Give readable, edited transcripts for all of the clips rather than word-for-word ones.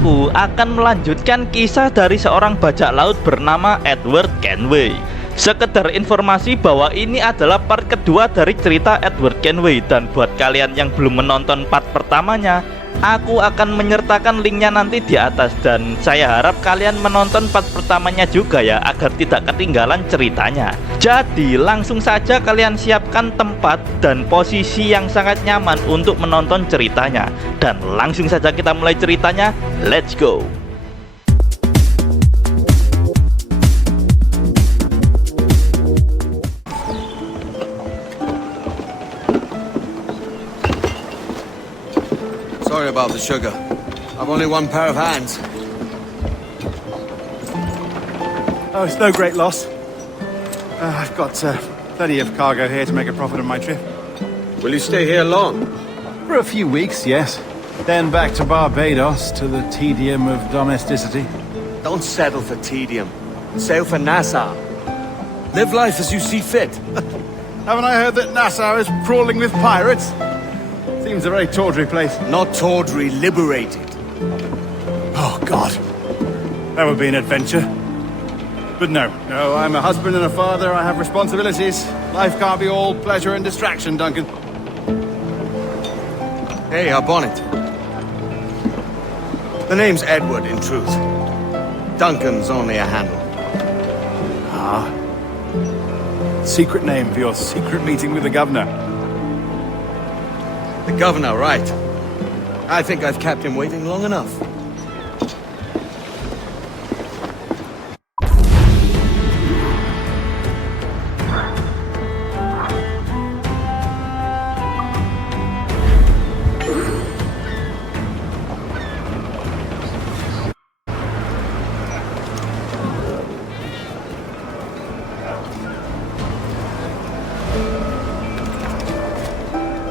aku akan melanjutkan kisah dari seorang bajak laut bernama Edward Kenway. Sekedar informasi bahwa ini adalah part kedua dari cerita Edward Kenway, dan buat kalian yang belum menonton part pertamanya, aku akan menyertakan linknya nanti di atas, dan saya harap kalian menonton part pertamanya juga ya, agar tidak ketinggalan ceritanya. Jadi langsung saja kalian siapkan tempat dan posisi yang sangat nyaman untuk menonton ceritanya, dan langsung saja kita mulai ceritanya. Let's go. Sorry about the sugar. I've only one pair of hands. Oh, it's no great loss. I've got plenty of cargo here to make a profit on my trip. Will you stay here long? For a few weeks, yes. Then back to Barbados, to the tedium of domesticity. Don't settle for tedium. Sail for Nassau. Live life as you see fit. Haven't I heard that Nassau is crawling with pirates? Seems a very tawdry place. Not tawdry, liberated. Oh, God. That would be an adventure. But no, I'm a husband and a father. I have responsibilities. Life can't be all pleasure and distraction, Duncan. Hey, our bonnet. The name's Edward, in truth. Duncan's only a handle. Ah. Secret name for your secret meeting with the governor. The governor, right. I think I've kept him waiting long enough.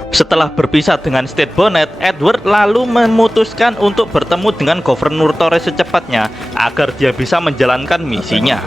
Setelah berpisah dengan State Bonnet, Edward lalu memutuskan untuk bertemu dengan Gubernur Torres secepatnya agar dia bisa menjalankan misinya.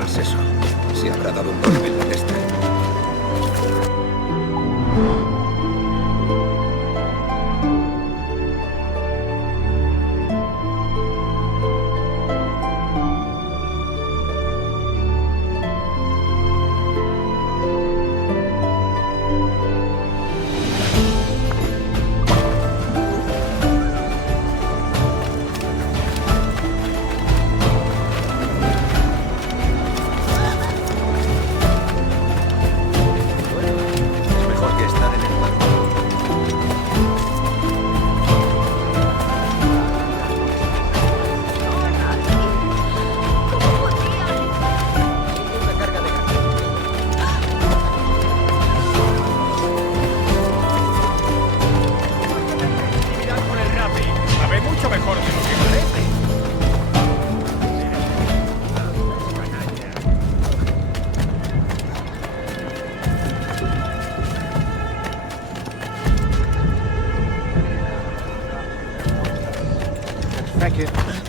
Thank you.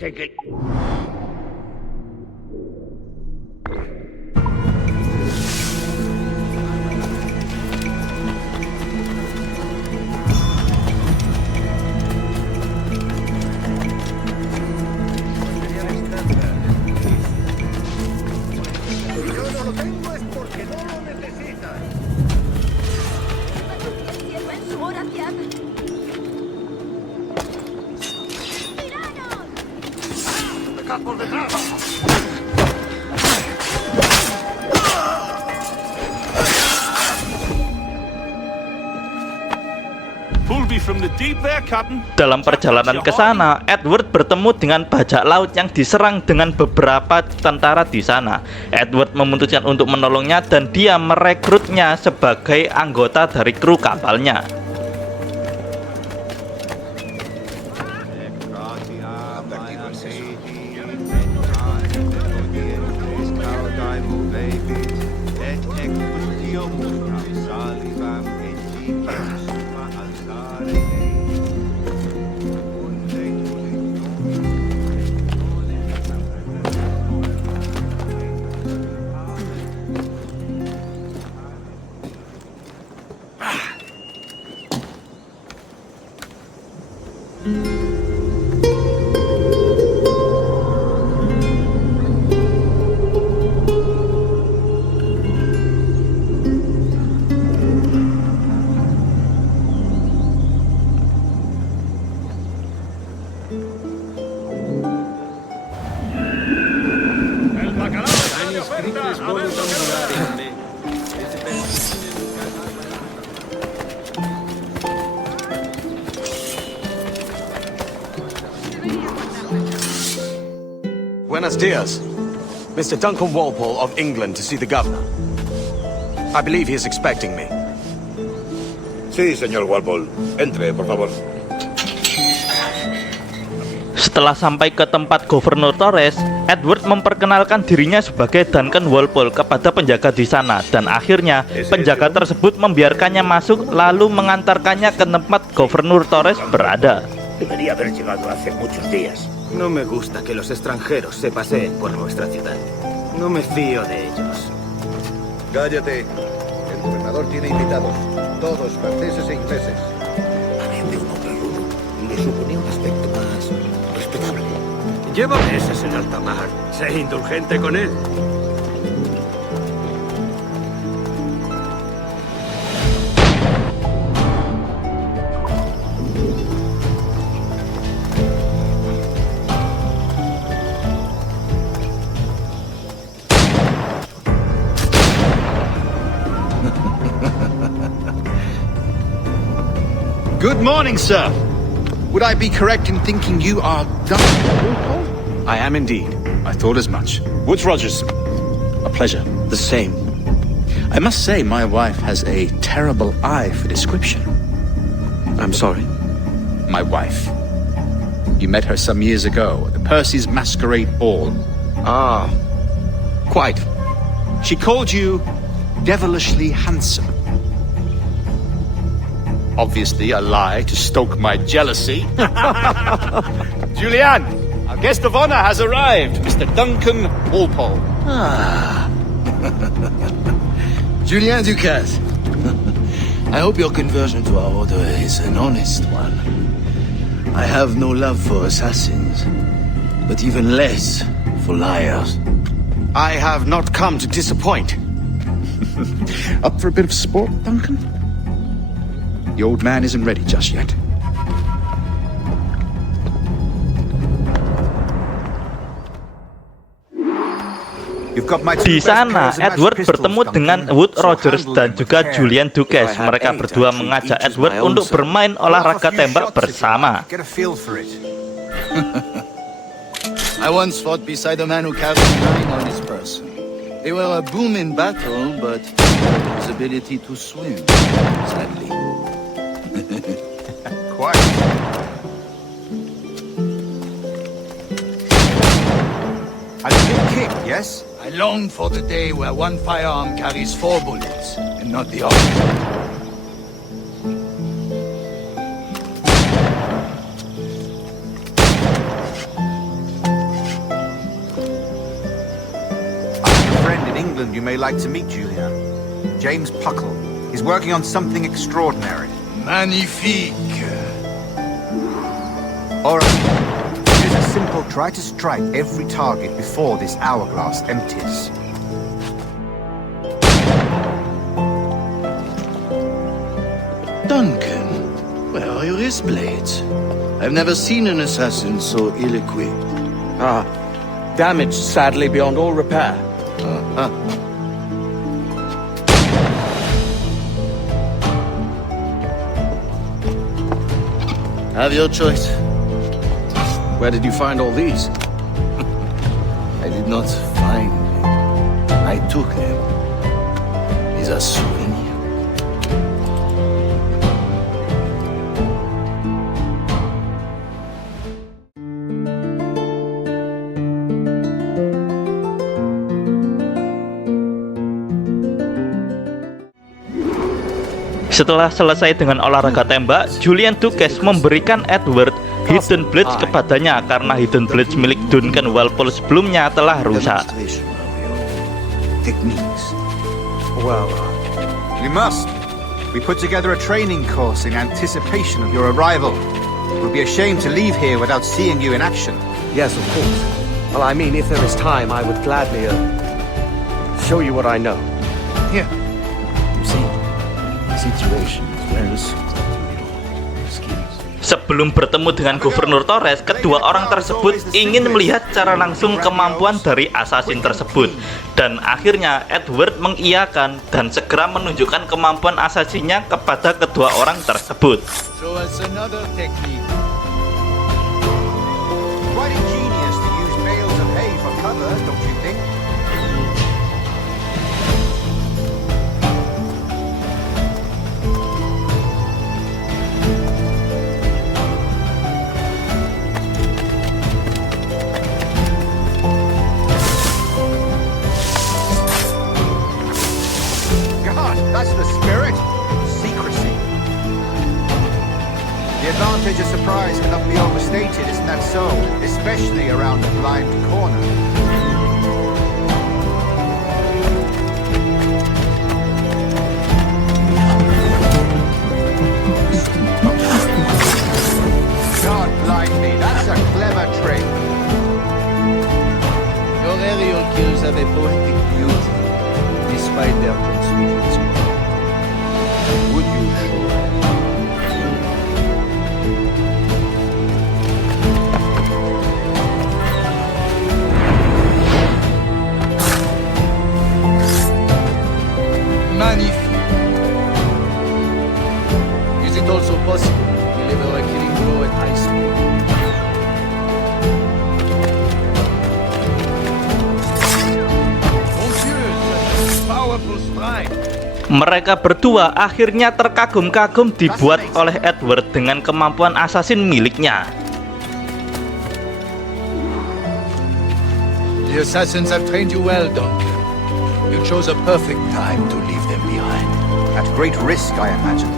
sé que... Pull me from the deep there, Captain. Dalam perjalanan ke sana, Edward bertemu dengan bajak laut yang diserang dengan beberapa tentara di sana. Edward memutuskan untuk menolongnya dan dia merekrutnya sebagai anggota dari kru kapalnya. Buenos dias. Mr. Duncan Walpole of England to see the governor. I believe he is expecting me. Sí, señor Walpole. Entre, por favor. Setelah sampai ke tempat Gubernur Torres, Edward memperkenalkan dirinya sebagai Duncan Walpole kepada penjaga di sana, dan akhirnya penjaga tersebut membiarkannya masuk lalu mengantarkannya ke tempat Gubernur Torres berada. Debería haber llegado hace muchos días. No me gusta que los extranjeros se paseen por nuestra ciudad. No me fío de ellos. Cállate. El gobernador tiene invitados. Todos franceses e ingleses. Parece un hombre rudo. Le suponía un aspecto más respetable. Lleva meses en alta mar. Sé indulgente con él. Good morning, sir. Would I be correct in thinking you are Duncan Walpole? I am indeed. I thought as much. Woods Rogers. A pleasure. The same. I must say, my wife has a terrible eye for description. I'm sorry. My wife. You met her some years ago at the Percy's Masquerade Ball. Ah, quite. She called you devilishly handsome. Obviously a lie to stoke my jealousy. Julianne, our guest of honor has arrived, Mr. Duncan Walpole. Julien Ducasse. I hope your conversion to our order is an honest one. I have no love for assassins, but even less for liars. I have not come to disappoint. Up for a bit of sport, Duncan? The old man isn't ready just yet. Di sana, Edward bertemu dengan Wood Rogers dan juga Julian Ducasse. Mereka berdua mengajak Edward untuk bermain olahraga tembak bersama. Get a feel for it. I once fought beside a man who carried 9 on his person. They were a boom in battle, but his ability to swim, sadly. Quite. A good kick, yes? I long for the day where one firearm carries 4 bullets, and not the opposite. I have a friend in England you may like to meet, Julian. James Puckle. He's working on something extraordinary. Magnifique! Alright. Here's a simple try to strike every target before this hourglass empties. Duncan, Where are your wrist blades? I've never seen an assassin so ill-equipped. Damaged, sadly, beyond all repair. Have your choice. Where did you find all these? I did not find them. I took them. Is a souvenir. Setelah selesai dengan olahraga tembak, Julian Dukes memberikan Edward Hidden Blades kepadanya karena Hidden Blades milik Duncan Walpole sebelumnya telah rusak. Demonstration of your techniques. Well, You must. We put together a training course in anticipation of your arrival. It would be a shame to leave here without seeing you in action. yes, of course. Well, I mean, if there is time, I would gladly show you what I know. Here. You see, the situation is well suited to your skills. Sebelum bertemu dengan Gubernur Torres, kedua orang tersebut ingin melihat secara langsung kemampuan dari assassin tersebut. Dan akhirnya Edward mengiyakan dan segera menunjukkan kemampuan assassinnya kepada kedua orang tersebut. Show us another technique. Quite ingenious to use bales of hay for cover, don't you think? God, that's the spirit. Secrecy. The advantage of surprise cannot be overstated, isn't that so? Especially around a blind corner. God blind me, that's a clever trick. Your aerial kills have a poetic beauty, despite their conspicuous quality. Would you show us? Magnifique. Is it also possible to deliver a killing blow at high speed? Monsieur, such a powerful strike. Mereka berdua akhirnya terkagum-kagum dibuat oleh Edward dengan kemampuan assassin miliknya. The assassins have trained you well, Duncan. You chose a perfect time to leave them behind. At great risk, I imagine.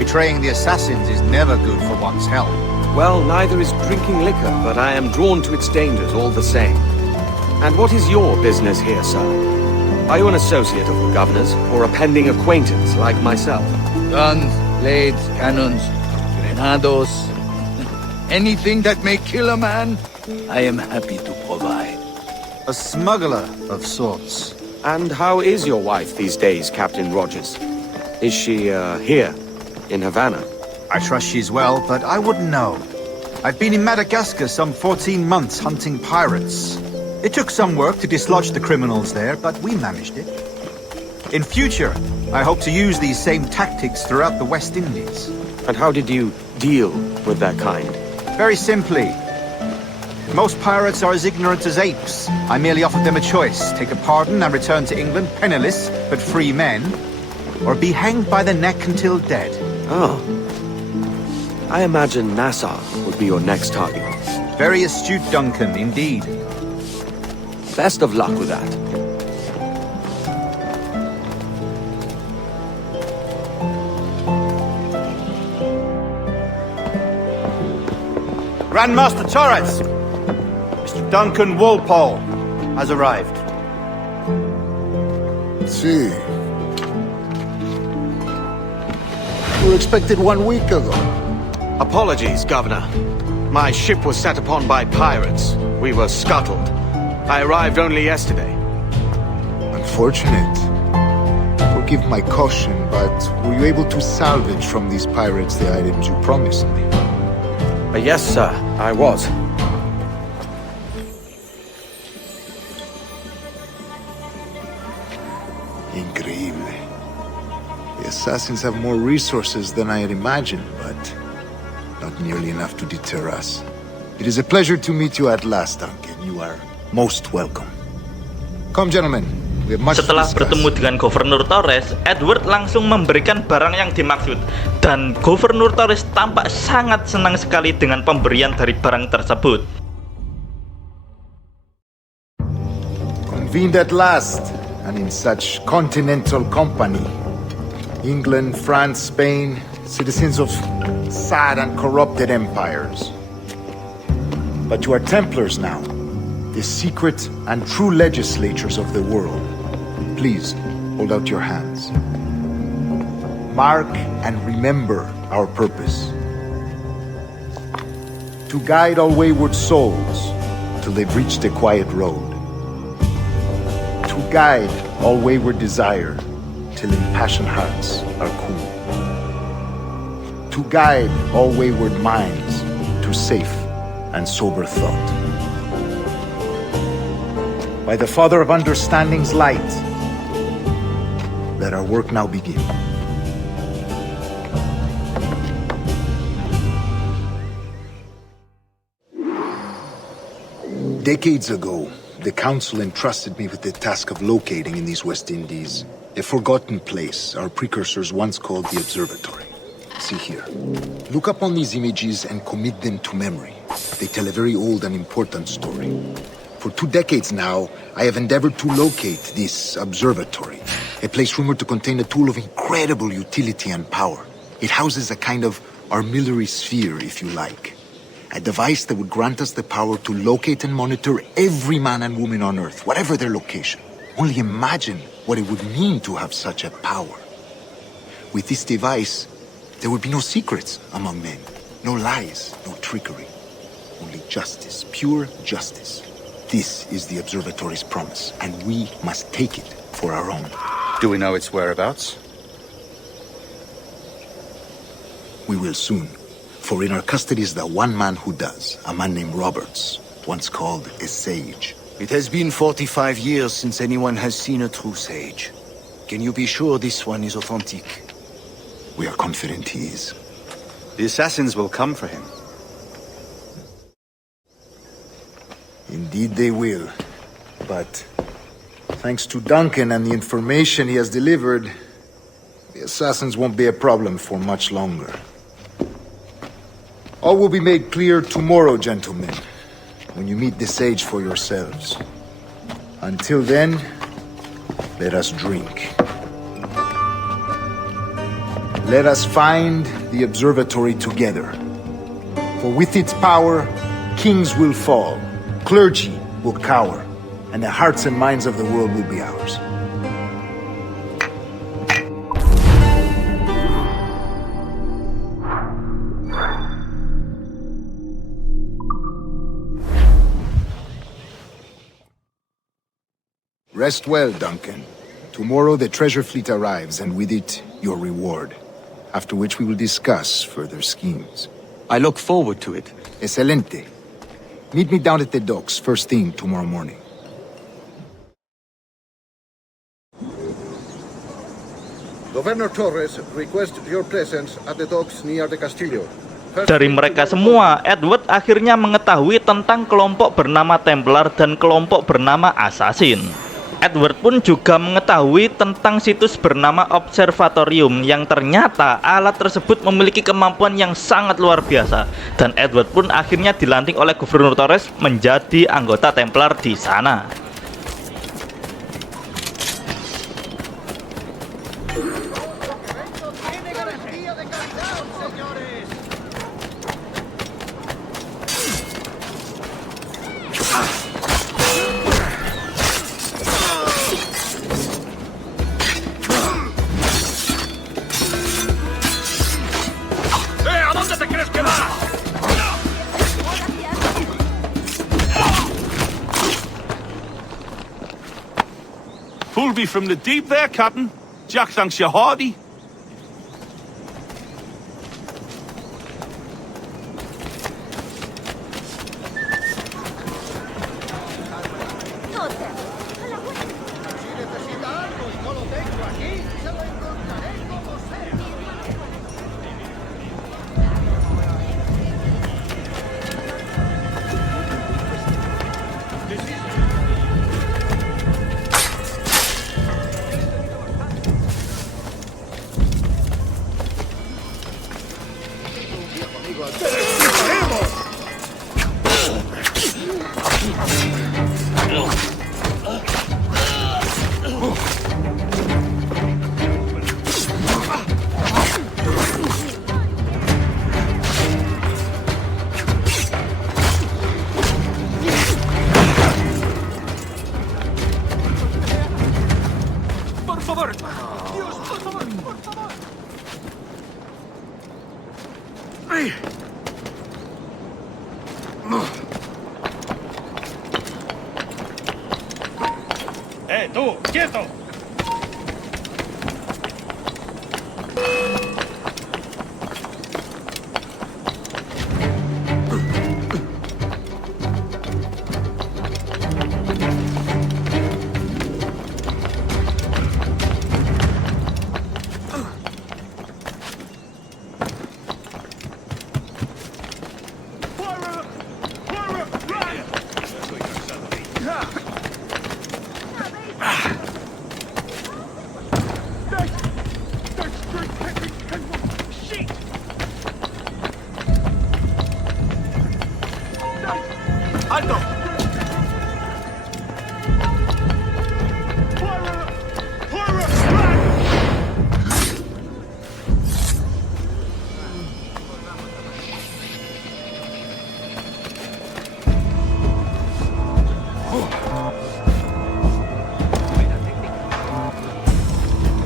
Betraying the assassins is never good for one's health. Well, neither is drinking liquor, but I am drawn to its dangers all the same. And what is your business here, sir? Are you an associate of the governor's, or a pending acquaintance like myself? Guns, blades, cannons, grenados, anything that may kill a man, I am happy to provide. A smuggler of sorts. And how is your wife these days, Captain Rogers? Is she, here, in Havana? I trust she's well, but I wouldn't know. I've been in Madagascar some 14 months hunting pirates. It took some work to dislodge the criminals there, but we managed it. In future, I hope to use these same tactics throughout the West Indies. And how did you deal with that kind? Very simply. Most pirates are as ignorant as apes. I merely offered them a choice: take a pardon and return to England penniless, but free men, or be hanged by the neck until dead. Oh. I imagine Nassau would be your next target. Very astute, Duncan, indeed. Best of luck with that. Grandmaster Torres! Mr. Duncan Walpole has arrived. See. We were expected 1 week ago. Apologies, Governor. My ship was set upon by pirates. We were scuttled. I arrived only yesterday. Unfortunate. For forgive my caution, but were you able to salvage from these pirates the items you promised me? Yes, sir, I was. Increíble. The assassins have more resources than I had imagined, but not nearly enough to deter us. It is a pleasure to meet you at last, Duncan. You are most welcome. Come, gentlemen. We have much to Setelah discuss. bertemu dengan Gubernur Torres, Edward langsung memberikan barang yang dimaksud. Dan Gubernur Torres tampak sangat senang sekali dengan pemberian dari barang tersebut. Convened at last, and in such continental company. England, France, Spain, citizens of sad and corrupted empires. But you are Templars now, the secret and true legislators of the world. Please, hold out your hands. Mark and remember our purpose. To guide all wayward souls till they've reached a quiet road. To guide all wayward desire till impassioned hearts are cool. To guide all wayward minds to safe and sober thought. By the Father of Understanding's light, let our work now begin. Decades ago, the Council entrusted me with the task of locating in these West Indies a forgotten place our precursors once called the Observatory. See here. Look up on these images and commit them to memory. They tell a very old and important story. For 2 decades now, I have endeavored to locate this observatory, a place rumored to contain a tool of incredible utility and power. It houses a kind of armillary sphere, if you like. A device that would grant us the power to locate and monitor every man and woman on Earth, whatever their location. Only imagine what it would mean to have such a power. With this device, there would be no secrets among men, no lies, no trickery. Only justice, pure justice. This is the observatory's promise, and we must take it for our own. Do we know its whereabouts? We will soon, for in our custody is the one man who does, a man named Roberts, once called a sage. It has been 45 years since anyone has seen a true sage. Can you be sure this one is authentic? We are confident he is. The assassins will come for him. Indeed they will. But thanks to Duncan and the information he has delivered, the assassins won't be a problem for much longer. All will be made clear tomorrow, gentlemen, when you meet the sage for yourselves. Until then, let us drink. Let us find the observatory together. For with its power, kings will fall, clergy will cower, and the hearts and minds of the world will be ours. Rest well, Duncan. Tomorrow the treasure fleet arrives, and with it, your reward. After which we will discuss further schemes. I look forward to it. Excelente. Meet me down at the docks first thing tomorrow morning. Governor Torres requests your presence at the docks near the Castillo. Dari mereka semua, Edward akhirnya mengetahui tentang kelompok bernama Templar dan kelompok bernama Assassin. Edward pun juga mengetahui tentang situs bernama Observatorium yang ternyata alat tersebut memiliki kemampuan yang sangat luar biasa. Dan Edward pun akhirnya dilantik oleh Gubernur Torres menjadi anggota Templar di sana. Pulled me from the deep there, Captain. Jack thanks you hearty. ¡Tú, quieto!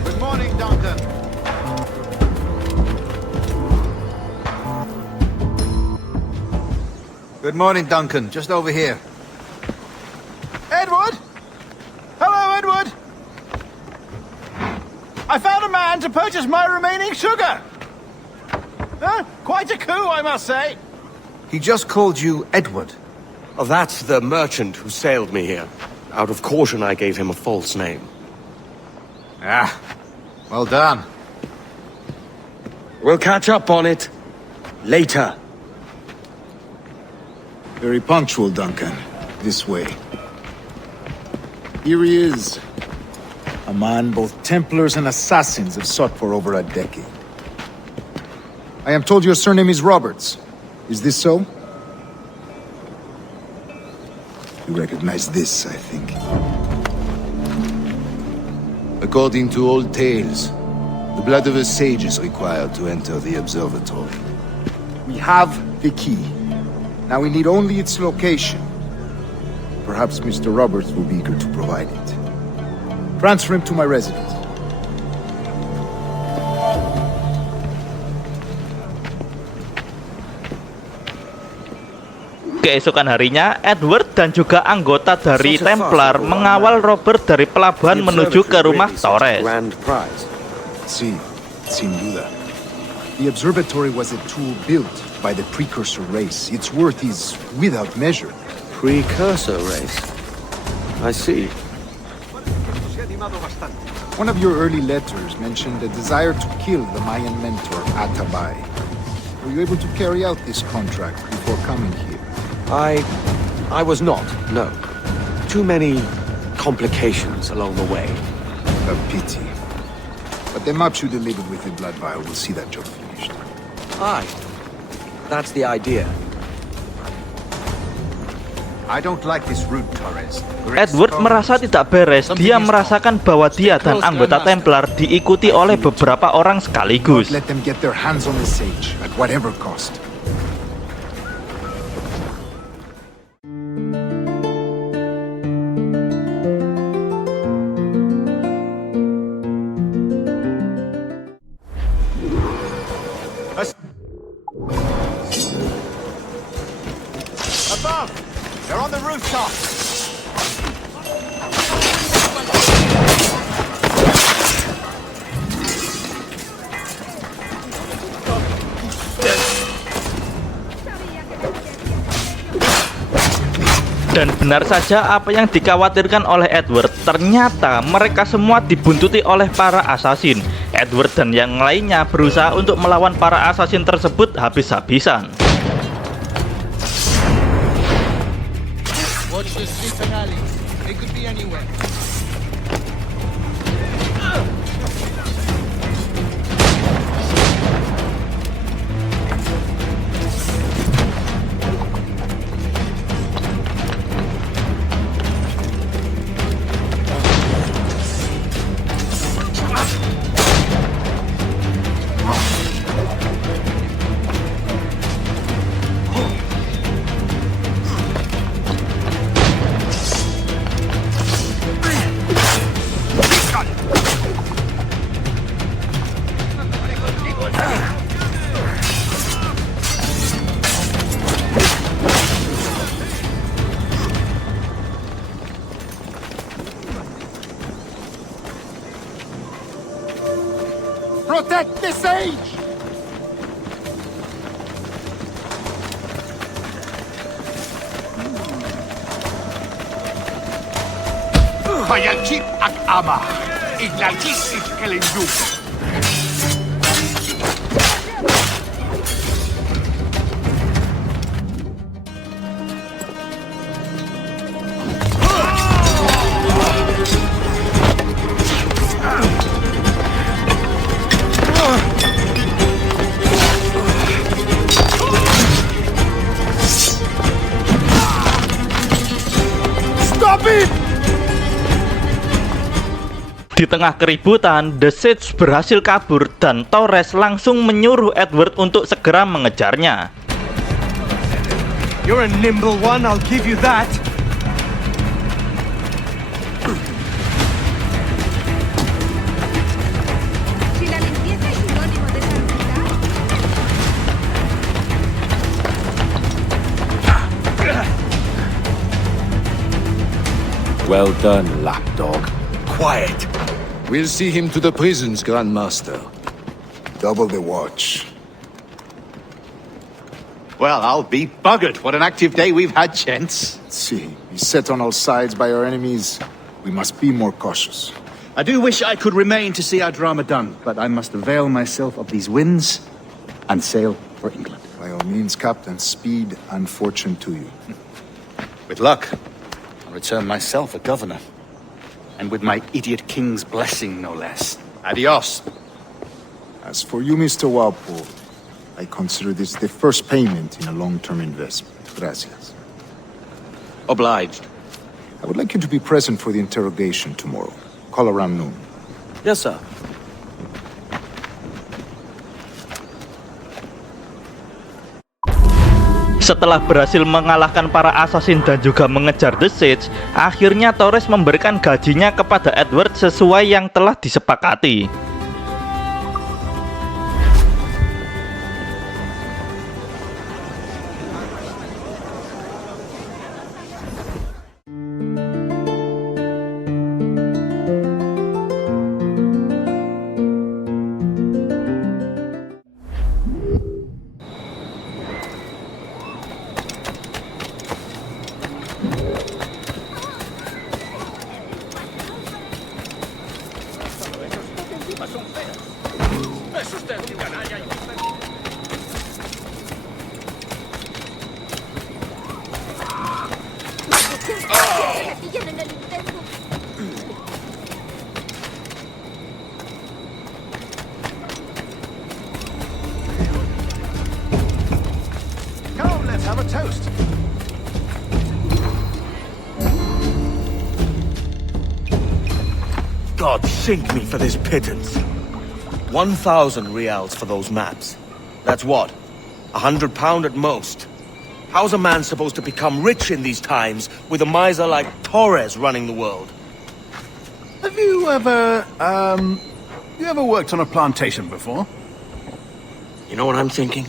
Good morning, Duncan. Good morning, Duncan. Just over here. Edward? Hello, Edward. I found a man to purchase my remaining sugar. Quite a coup, I must say. He just called you Edward. Oh, that's the merchant who sailed me here. Out of caution, I gave him a false name. Ah, well done. We'll catch up on it later. Very punctual, Duncan. This way. Here he is. A man both Templars and assassins have sought for over a decade. I am told your surname is Roberts. Is this so? You recognize this, I think. According to old tales, the blood of a sage is required to enter the observatory. We have the key. Now we need only its location. Perhaps Mr. Roberts will be eager to provide it. Transfer him to my residence. Keesokan harinya, Edward dan juga anggota dari Templar mengawal Robert dari pelabuhan menuju ke rumah Torres. See, sin duda. The observatory was a tool built by the precursor race. Its worth is without measure. Precursor race? I see. One of your early letters mentioned a desire to kill the Mayan mentor, Atabay. Were you able to carry out this contract before coming here? I was not, no. Too many complications along the way. A pity. But the maps you delivered with the blood vial will see that job finished. Aye. That's the idea. I don't like this route, Torres. Edward merasa tidak beres. Dia merasakan bahwa dia dan anggota Templar diikuti oleh beberapa orang sekaligus. Let them get their hands on the sage, at whatever cost. Above! They're on the rooftop! Dan benar saja apa yang dikhawatirkan oleh Edward, ternyata mereka semua dibuntuti oleh para assassin. Edward dan yang lainnya berusaha untuk melawan para assassin tersebut habis-habisan. Watch the streets and alleys. They could be anywhere. Protect the sage! Hayalchip ak ama. Iglalchip is kelindu. Di tengah keributan, The Sage berhasil kabur dan Torres langsung menyuruh Edward untuk segera mengejarnya. You're a nimble one, I'll give you that. Si la limpieza es sinónimo de santidad. Well done, lapdog. Quiet. We'll see him to the prisons, Grandmaster. Double the watch. Well, I'll be buggered. What an active day we've had, gents. See, he's set on all sides by our enemies. We must be more cautious. I do wish I could remain to see our drama done, but I must avail myself of these winds and sail for England. By all means, Captain, speed and fortune to you. With luck, I'll return myself a governor. And with my idiot king's blessing, no less. Adios. As for you, Mr. Walpole, I consider this the first payment in a long-term investment. Gracias. Obliged. I would like you to be present for the interrogation tomorrow. Call around noon. Yes, sir. Setelah berhasil mengalahkan para assassin dan juga mengejar The Sage, akhirnya Torres memberikan gajinya kepada Edward sesuai yang telah disepakati. Come, let's have a toast. God sink me for this pittance. 1,000 reals for those maps. That's what? £100 at most. How's a man supposed to become rich in these times with a miser like Torres running the world? Have you ever, worked on a plantation before? You know what I'm thinking?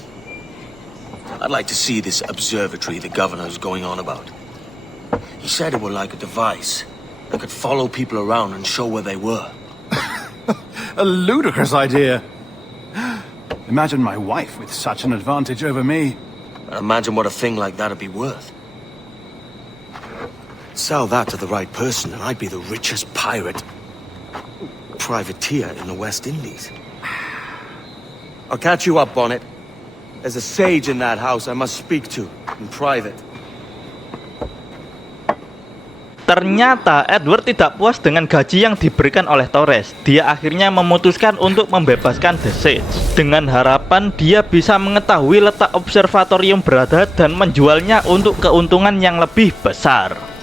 I'd like to see this observatory the governor's going on about. He said it were like a device that could follow people around and show where they were. A ludicrous idea. Imagine my wife with such an advantage over me. Imagine what a thing like that'd be worth. Sell that to the right person and I'd be the richest privateer in the West Indies. I'll catch you up, Bonnet. There's a sage in that house I must speak to in private. Ternyata Edward tidak puas dengan gaji yang diberikan oleh Torres. Dia akhirnya memutuskan untuk membebaskan The Sage dengan harapan dia bisa mengetahui letak observatorium berada dan menjualnya untuk keuntungan yang lebih besar.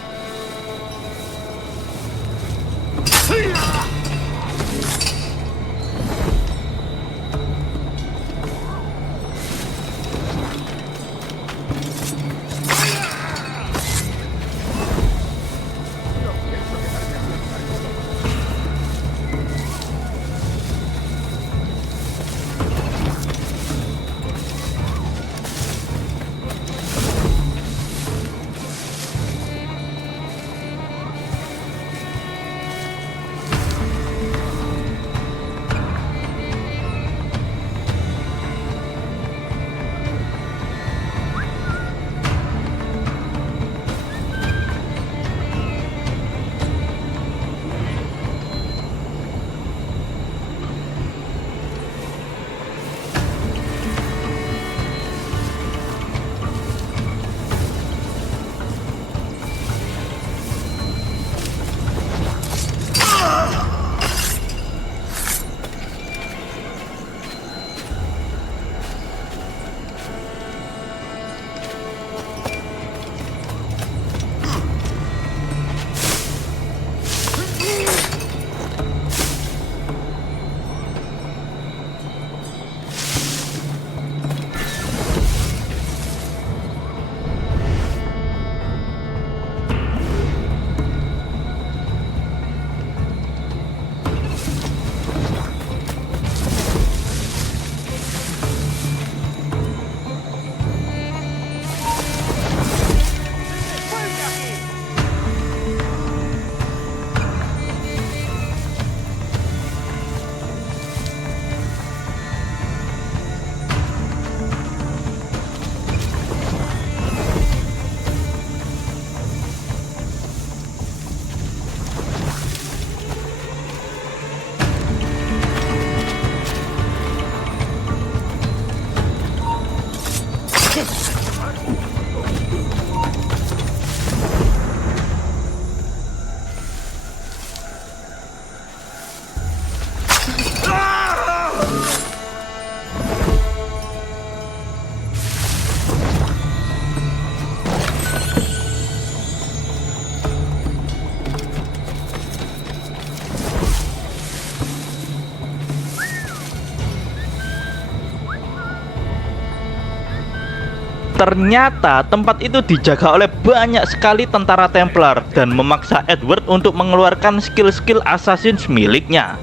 Ternyata tempat itu dijaga oleh banyak sekali tentara Templar dan memaksa Edward untuk mengeluarkan skill-skill assassin miliknya.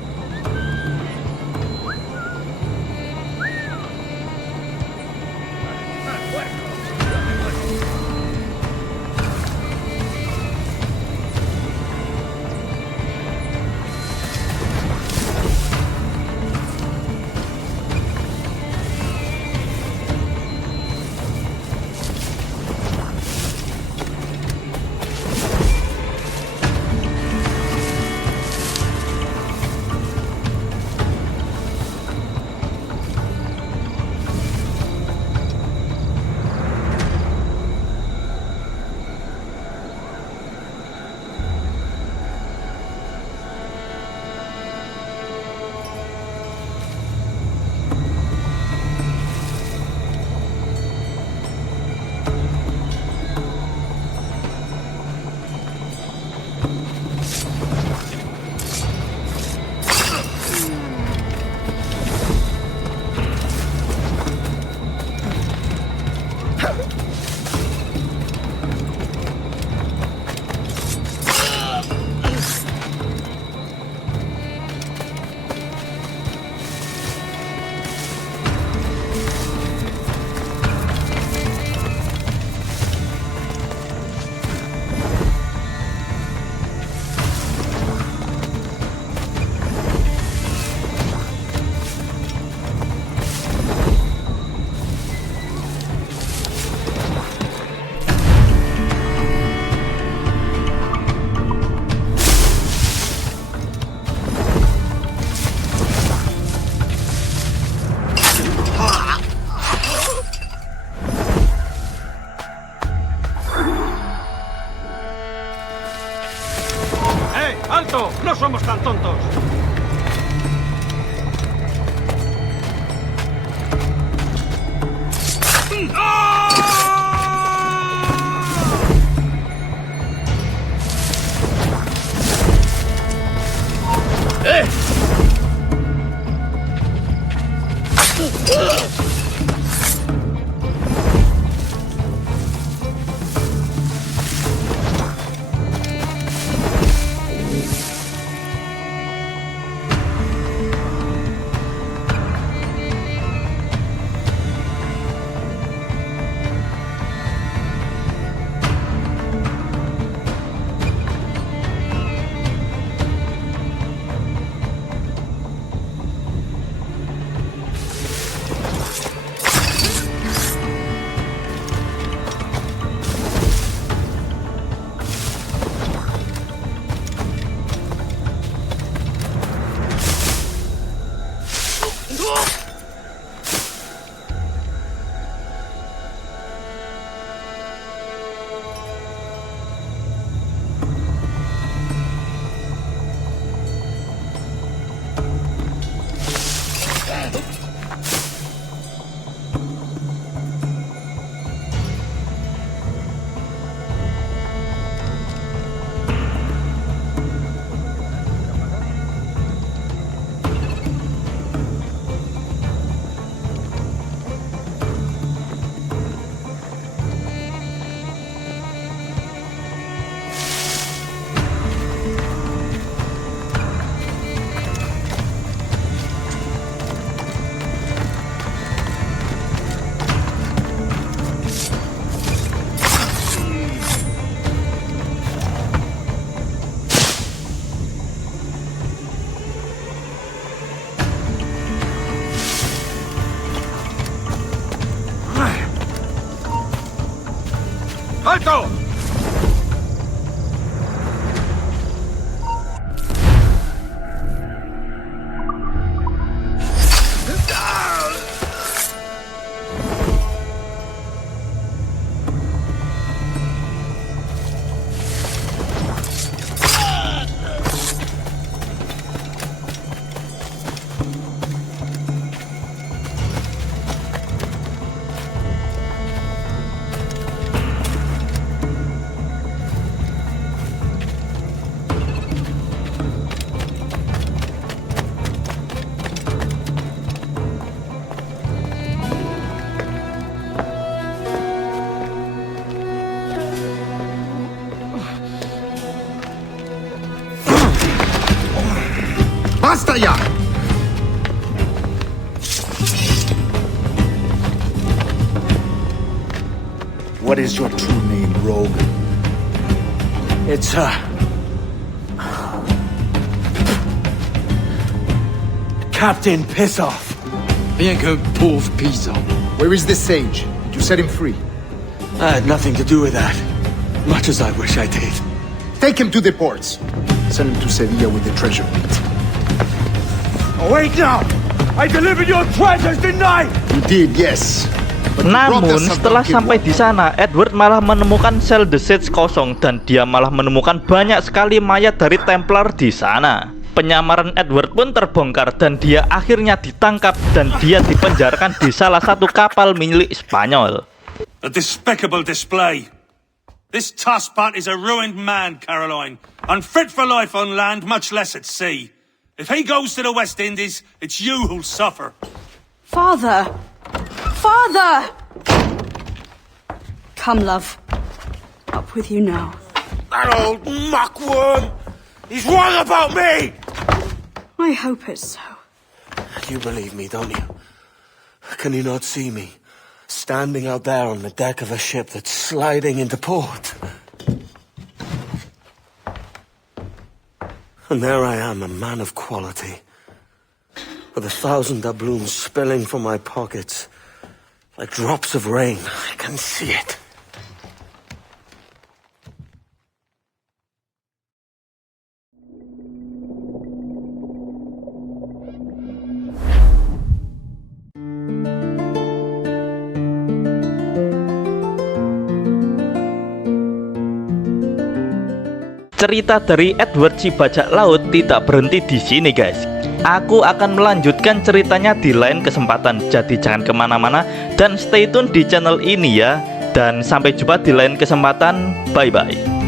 ¡Alto! ¡No somos tan tontos! ¡Alto! ¡Basta ya! What is your true name, rogue? It's, Captain Pissoff. Bien que pauvre paysan. Where is the sage? Did you set him free? I had nothing to do with that. Much as I wish I did. Take him to the ports. Send him to Sevilla with the treasure pit. Oh, wait now! I delivered your treasures, didn't I? You did, yes. But you brought Namun us some setelah broken sampai di sana, Edward malah menemukan sel The Sage kosong dan dia malah menemukan banyak sekali mayat dari Templar di sana. Penyamaran Edward pun terbongkar dan dia akhirnya ditangkap dan dia dipenjarakan di salah satu kapal milik Spanyol. A despicable display. This Tosspot is a ruined man, Caroline. Unfit for life on land, much less at sea. If he goes to the West Indies, it's you who'll suffer. Father! Father! Come, love. Up with you now. That old muckworm! He's wrong about me! I hope it's so. You believe me, don't you? Can you not see me? Standing out there on the deck of a ship that's sliding into port. And there I am, a man of quality, with 1,000 doubloons spilling from my pockets, like drops of rain. I can see it. cerita dari Edward si bajak laut tidak berhenti di sini guys. Aku akan melanjutkan ceritanya di lain kesempatan, jadi jangan kemana-mana dan stay tune di channel ini ya. Dan sampai jumpa di lain kesempatan, bye bye.